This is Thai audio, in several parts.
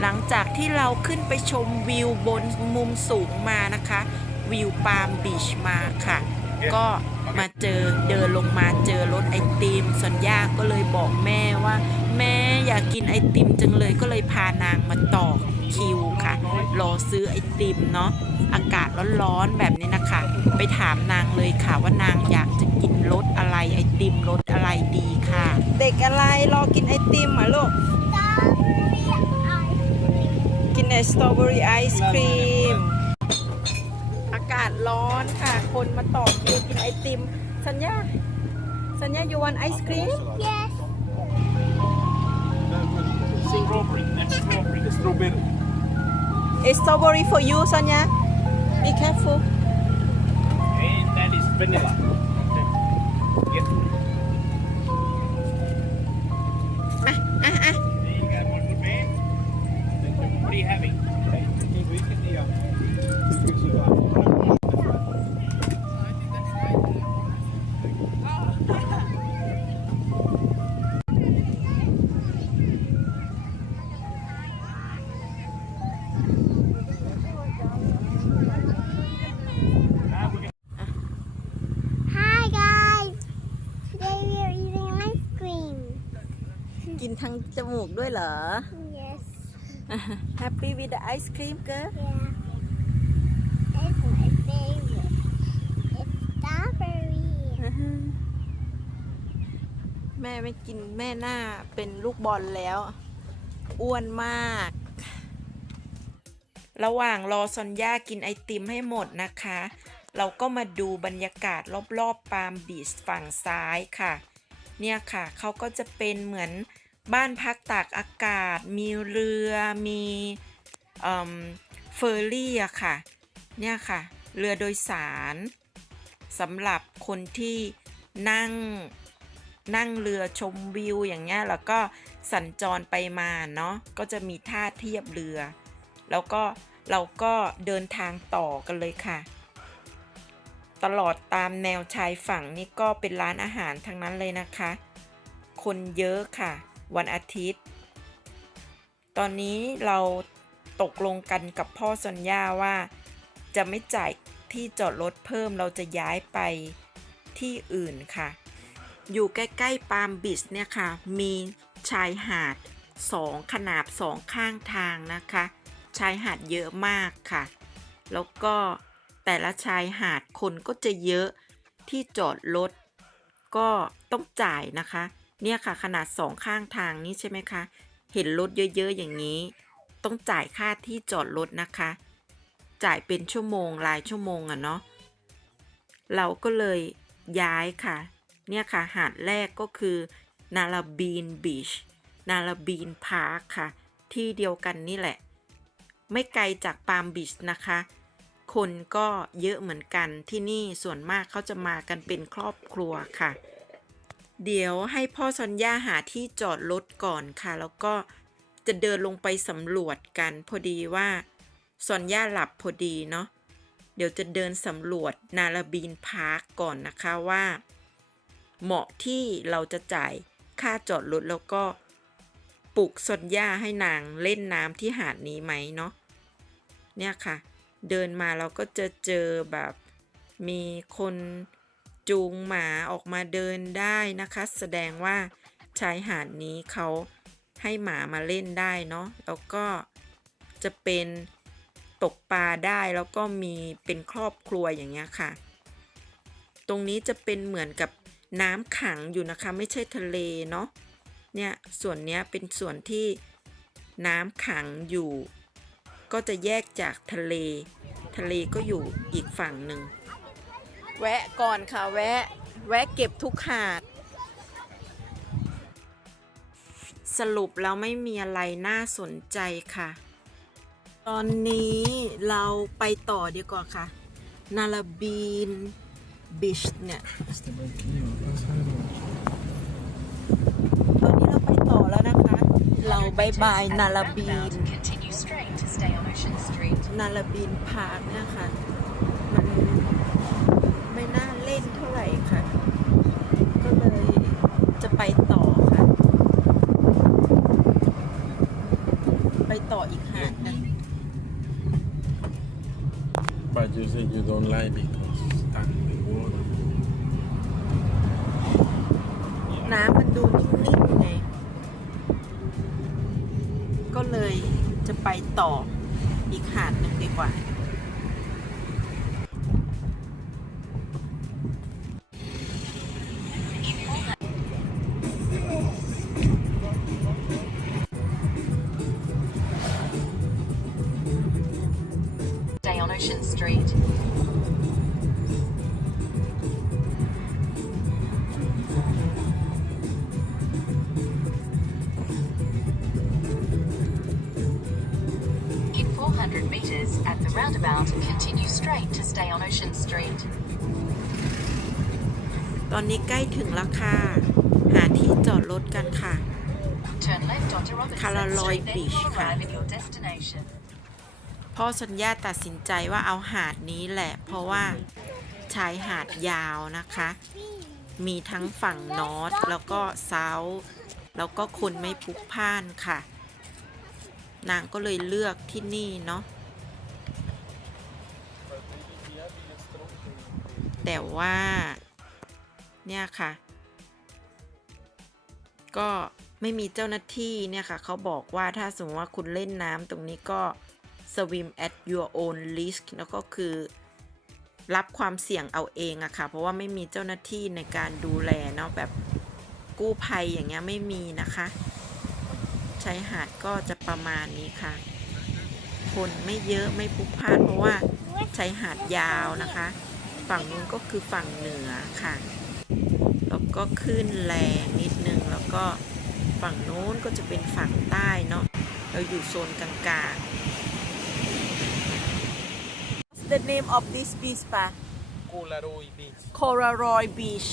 หลังจากที่เราขึ้นไปชมวิวบนมุมสูงมานะคะ วิวปาล์มบีชมาค่ะ ก็มาเจอเดินลงมาเจอรถไอติมสัญญาก็เลยบอกแม่ว่า แม่อยากกินไอติมจังเลยก็เลยพานางมาต่อคิวค่ะ รอซื้อไอติมเนาะอากาศร้อนๆแบบนี้นะคะ ไปถามนางเลยค่ะว่านางอยากจะกินรสอะไรไอติมรสอะไรดีค่ะ เด็กอะไรรอกินไอติมเหรอลูก สตรอเบอรี่ไอศครีม อากาศร้อนค่ะ คนมาต่อคิวกินไอติม สัญญา สัญญา you want ice cream Yes. Strawberry, next strawberry, the strawberry. It's strawberry for you สัญญา be careful มูกด้วยเหรอ Yes. Happy with the ice cream girl Yeah. It's my favorite. It's strawberry. แม่ไม่กินแม่หน้าเป็นลูกบอลแล้ว อ้วนมาก ระหว่างรอซอนย่ากินไอติมให้หมดนะคะ เราก็มาดูบรรยากาศรอบๆปาล์มบีชฝั่งซ้ายค่ะ เนี่ยค่ะเขาก็จะเป็นเหมือน บ้านพักตากอากาศ มีเรือ มีเอิ่มเฟอร์รี่อะค่ะ เนี่ยค่ะ เรือโดยสารสำหรับคนที่นั่งนั่งเรือชมวิวอย่างเงี้ยแล้วก็สัญจรไปมาเนาะก็จะมีท่าเทียบเรือ แล้วก็เราก็เดินทางต่อกันเลยค่ะ ตลอดตามแนวชายฝั่งนี่ก็เป็นร้านอาหารทั้งนั้นเลยนะคะ คนเยอะค่ะ วันอาทิตย์ ตอนนี้เราตกลงกันกับพ่อสัญญาว่า จะไม่จ่ายที่จอดรถเพิ่มเราจะย้ายไปที่อื่นค่ะ อยู่ใกล้ๆปาล์มบิชเนี่ยค่ะ มีชายหาดสองขนาบสองข้างทางนะคะ ชายหาดเยอะมากค่ะ แล้วก็แต่ละชายหาดคนก็จะเยอะที่จอดรถก็ต้องจ่ายนะคะ เนี่ยค่ะขนาดสองข้างทางนี้ใช่ไหมคะ เห็นรถเยอะๆอย่างนี้ ต้องจ่ายค่าที่จอดรถนะคะ จ่ายเป็นชั่วโมงรายชั่วโมงอะเนาะเราก็เลยย้ายค่ะ เนี่ยค่ะหาดแรกก็คือนาราบีนบีชนาราบีนพาร์คค่ะ ที่เดียวกันนี่แหละ ไม่ไกลจากปาล์มบีชนะคะ คนก็เยอะเหมือนกันที่นี่ส่วนมากเขาจะมากันเป็นครอบครัวค่ะ เดี๋ยวให้พ่อซอนย่าหาที่จอดรถก่อนค่ะ แล้วก็จะเดินลงไปสำรวจกัน พอดีว่าซอนย่าหลับพอดีเนาะเดี๋ยวจะเดินสำรวจนาราบีนพาร์คก่อนนะคะว่า เหมาะที่เราจะจ่ายค่าจอดรถแล้วก็ปลุกซอนย่าให้นางเล่นน้ำที่หาดนี้ไหมเนาะเนี่ยค่ะ เดินมาเราก็จะเจอแบบมีคน จูงหมาออกมาเดินได้นะคะ แสดงว่าชายหาดนี้เขาให้หมามาเล่นได้เนาะแล้วก็จะเป็นตกปลาได้แล้วก็มีเป็นครอบครัวอย่างเงี้ยค่ะ ตรงนี้จะเป็นเหมือนกับน้ำขังอยู่นะคะ ไม่ใช่ทะเลเนาะเนี่ยส่วนเนี้ยเป็นส่วนที่น้ำขังอยู่ ก็จะแยกจากทะเล ทะเลก็อยู่อีกฝั่งหนึ่ง แวะก่อนค่ะแวะแวะเก็บทุกหาด สรุปแล้วไม่มีอะไรน่าสนใจค่ะ ตอนนี้เราไปต่อดีกว่าค่ะ นาราบีนบิชเนี่ย ตอนนี้เราไปต่อแล้วนะคะ เราบายบายนาราบีน นาราบีนพาร์คเนี่ยค่ะมัน ไม่น่าเล่นเท่าไหร่ค่ะ ก็เลยจะไปต่อค่ะ ไปต่ออีกหาดหนึง But you say you don't like because stuck in the water. น้ำมันดูนิ่มๆไง ก็เลยจะไปต่ออีกหาดหนึ่งดีกว่า meters at the roundabout, continue straight to stay on Ocean Street. ตอนนี้ใกล้ถึงแล้วค่ะ หาที่จอดรถกันค่ะ Turn left onto Robertson Carlalloy Street, then Beach you'll ค่ะ arrive at your destination. พ่อสัญญาตัดสินใจว่าเอาหาดนี้แหละ เพราะว่าชายหาดยาวนะคะ มีทั้งฝั่งนอร์ทแล้วก็เซาท์แล้วก็คนไม่พลุกพล่านค่ะ นางก็เลยเลือกที่นี่เนาะ แต่ว่า เนี่ยค่ะ ก็ไม่มีเจ้าหน้าที่เนี่ยค่ะเขาบอกว่าถ้าสมมติว่าคุณเล่นน้ำตรงนี้ก็ swim at your own risk แล้วก็คือ รับความเสี่ยงเอาเองอะค่ะ เพราะว่าไม่มีเจ้าหน้าที่ในการดูแลเนาะแบบกู้ภัยอย่างเงี้ยไม่มีนะคะชายหาดก็จะประมาณนี้ค่ะ คนไม่เยอะไม่พลุกพล่านเพราะว่าชายหาดยาวนะคะ ฝั่งนู้นก็คือฝั่งเหนือค่ะ แล้วก็ขึ้นแรงนิดนึง แล้วก็ฝั่งนู้นก็จะเป็นฝั่งใต้เนาะ เราอยู่โซนกลางๆ What's the name of this beach ปะ Colaroi Beach. Coraroy Beach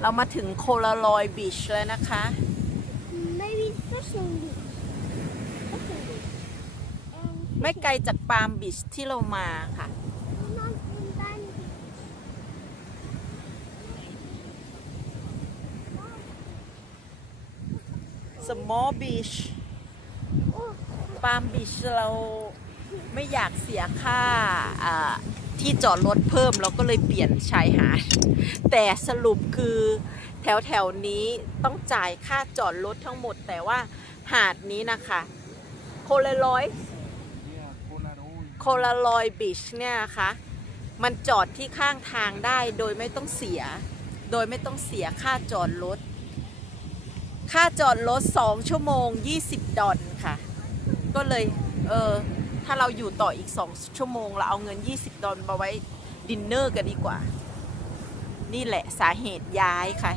เรามาถึง Coraroy Beach แล้วนะคะ Maybe fishing beach. Fishing beach. And ไม่ไกลจากปาล์มบีชที่เรามาค่ะ not in Diamond Beach. Small Beach Oh, ปาล์มบีชเราไม่อยากเสียค่าที่จอดรถเพิ่มเราก็เลยเปลี่ยนชายหาดแต่สรุปคือแถวแถวนี้ต้องจ่ายค่าจอดรถทั้งหมด แต่ว่าหาดนี้นะคะโคลารอยโคลารอยบีชเนี่ยนะคะมันจอดที่ข้างทางได้โดยไม่ต้องเสีย โดยไม่ต้องเสียค่าจอดรถ ค่าจอดรถ2ชั่วโมง 20 ดอลค่ะ ก็เลยเออถ้าเราอยู่ต่ออีก 2 ชั่วโมง เราเอาเงิน 20 ดอลมาไว้ดินเนอร์กันดีกว่า นี่แหละสาเหตุย้ายค่ะ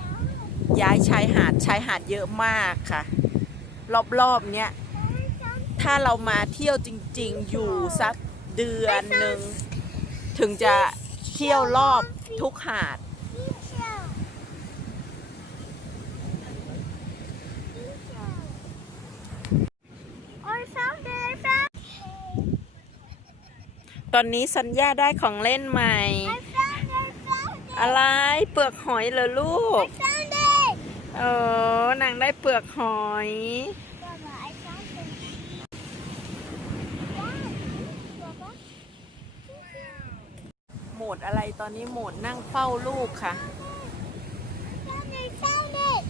ย้ายชายหาดชายหาดเยอะมากค่ะ รอบๆเนี้ยถ้าเรามาเที่ยวจริงๆ อยู่สักเดือนหนึ่ง ถึงจะเที่ยวรอบทุกหาด ตอนนี้สัญญาได้ของเล่นใหม่ I found it. I found it. อะไรเปลือกหอยเหรอลูก I found it. เออนางได้เปลือกหอย Baba, I found some cheese. Dad, Baba. โหมดอะไรตอนนี้โหมดนั่งเฝ้าลูกค่ะ Found it. Found it.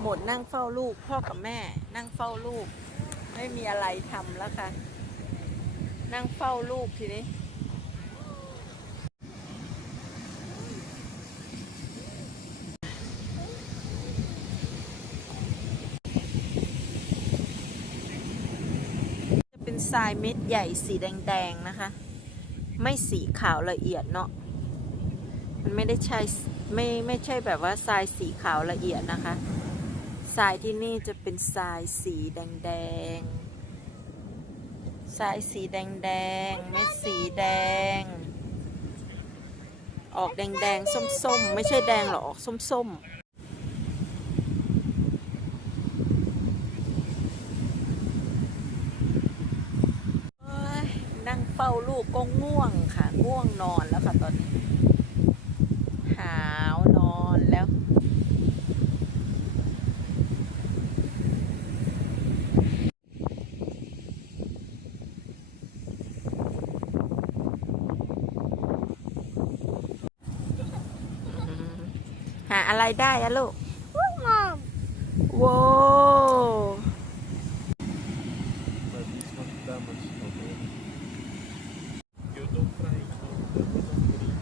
โหมดนั่งเฝ้าลูกพ่อกับแม่ นั่งเฝ้าลูก ไม่มีอะไรทำแล้วค่ะ นั่งเฝ้าลูกทีนี้จะเป็นทรายเม็ดใหญ่สีแดงๆนะคะ ไม่สีขาวละเอียดเนาะมันไม่ได้ใช่ไม่ไม่ใช่แบบว่าทรายสีขาวละเอียดนะคะทรายที่นี่จะเป็นทรายสีแดงๆ ทรายสีแดงแดงเม็ดสีแดง ออกแดงแดงส้มๆไม่ใช่แดงหรอกออกส้มๆเอ้ยนั่งเฝ้าลูกก็ง่วงค่ะ ง่วงนอนแล้วค่ะตอนนี้ หาวนอนแล้ว อะไรได้อะลูก Look, Mom. โว้ But it's not that much strawberry. You don't try. You don't, don't eat.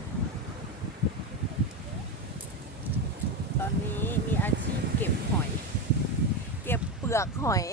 ตอนนี้มีอาชีพเก็บหอย เก็บเปลือกหอย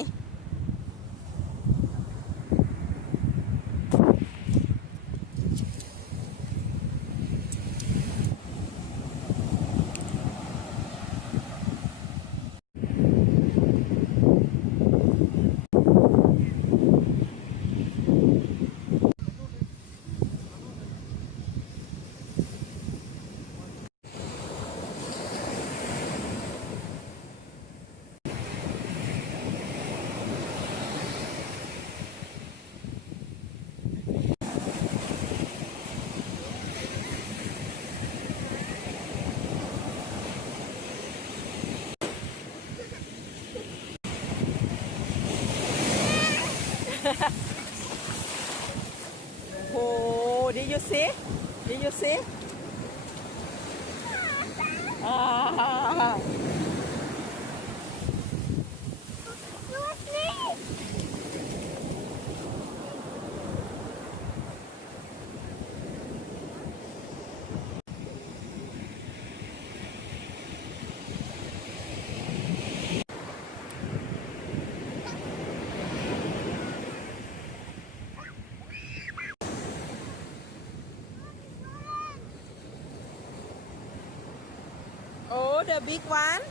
โอ้ดีอยู่สิดีอ โอ้ the big one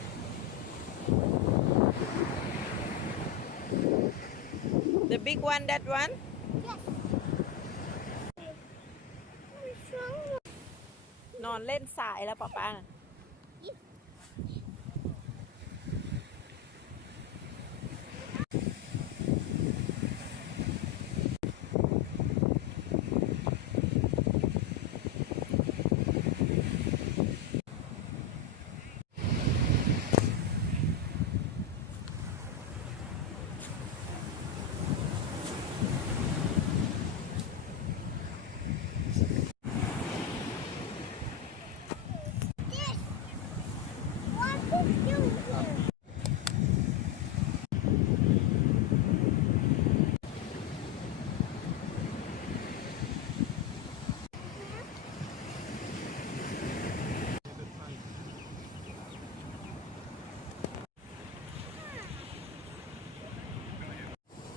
the big one that one Yes. What's wrong? นอนเล่นสายแล้วป้าป้า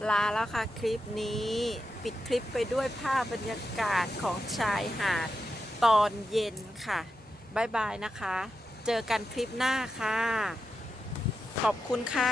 ลาแล้วค่ะคลิปนี้ ปิดคลิปไปด้วยภาพบรรยากาศของชายหาดตอนเย็นค่ะบ๊ายบายนะคะ เจอกันคลิปหน้าค่ะ ขอบคุณค่ะ